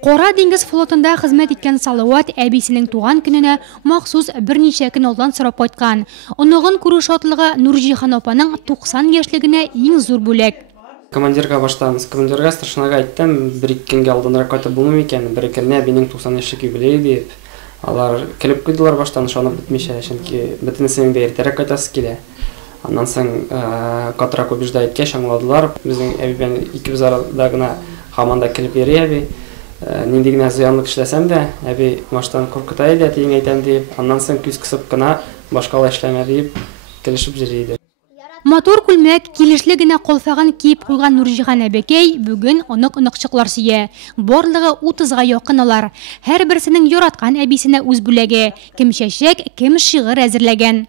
Кора диңгез флотында хезмәт иткән Салават әбисенең туган көненә махсус берничә көн алдан сорап кайткан. Оныгын күрү шатлыгы Нурҗихан апаның 90 яшьлегенә иң зур бүләк. Командирга баштан, командирга старшинага әйттем, бер-ике көнгә алданрак кайтып булмый икән, бер-икенә минең 90 яшьлек юбилей дип. Алар килеп куйдылар баштан, шуны бетмичә, чөнки бөтенесенең дә иртәрәк кайтасы килә. Аннан соң катрак убежда иткәч аңладылар. Безнең әбибен икебез арада гына һаман да килеп йөри әби. Нинди генә зыянлык эшләсәм дә, әби баштан куркыта иде, тиң әйтәм дип, аннан соң күз кысып кына башка эшләмә дип килешеп йөри иде. Мотор күлмәк, килешле генә калфагын киеп куйган Нурҗихан әбекәй бүген онык-оныкчыклар сия. Барлыгы 30-га якын алар. Һәр берсенең яраткан әбисенә үз бүләге. Кем чәчәк, кем шигырь әзерләгән.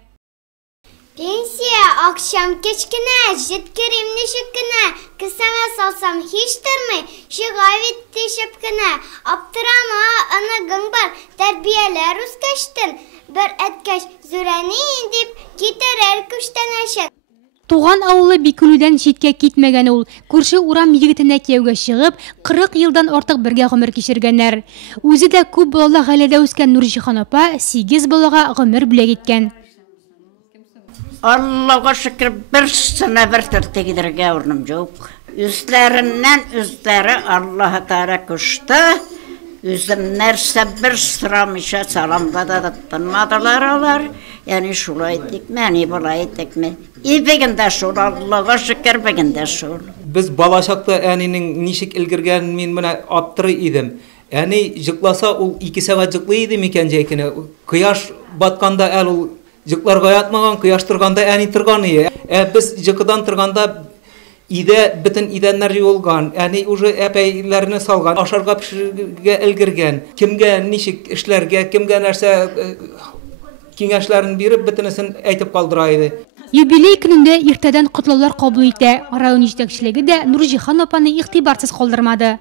Пенсия акшам кечкенә, җиткерим ничек кенә, кесәмә салсам һич тормый, шигавит тишеп кенә, аптырама аныгың бар, тәрбияләр үскәчтен, бер әткәч зүрәни дип китерер күчтәнәчәк. Туган авылы Бикүлүдән читкә китмәгән ул. Күрше урам егетенә кияүгә чыгып, 40 елдан артык бергә гомер кичергәннәр. Үзе дә күп балалы гаиләдә үскән Нурҗихан апа 8 балага гомер бүләк иткән. Allah'a şükür bir sene bir tırtıgidırga urnum yok. Üzlerinden üzleri Allah'a Teala kuştu. Üzümlerse bir sıramışa salamda da tanımadılar olar. Yani şula ettik mi, yani bula ettik mi? İyi beginde şul, Allah'a şükür beginde şul. Biz balaşakta aninin nişik ilgirgen min bana aptırı idim. Yani jıklasa ol 2 saat jıklı idim iken jeykine. Kıyaş batkanda el ol jıklarga yatmagan, kıyaş tırganda ani tırgan iyi. Biz jıkıdan tırganda ide bütün idenler yolgan, yani уже epeylerini salgan, aşarga pişirge ilgirgen, kimge nişik işlerge, kimge nerse kengäşlerini berip bitinesin aytып kaldıraydı. Юбилей көнендә иртәдән котлаулар кабул итә. Район җитәкчелеге дә Нурҗихан апаны игътибарсыз калдырмады.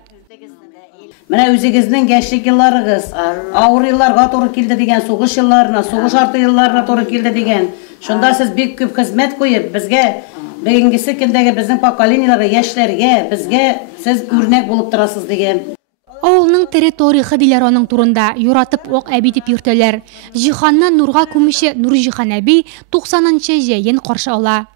Менә үзегезнең яшьлек елларыгыз, авыр елларга туры килде дигән, сугыш елларына, сугыш арты елларына туры килде дигән. Шунда сез бик күп хезмәт куеп, безгә бүгенге көндәге безнең поколенияларга, яшьләргә, безгә сез үрнәк булып торасыз дигән. Авылның территориясы диләр аның турында, юратып ок әби дип йөртәләр. Җиһаннан нурга күмүче Нурҗихан әби 90-нчы җәен каршы ала.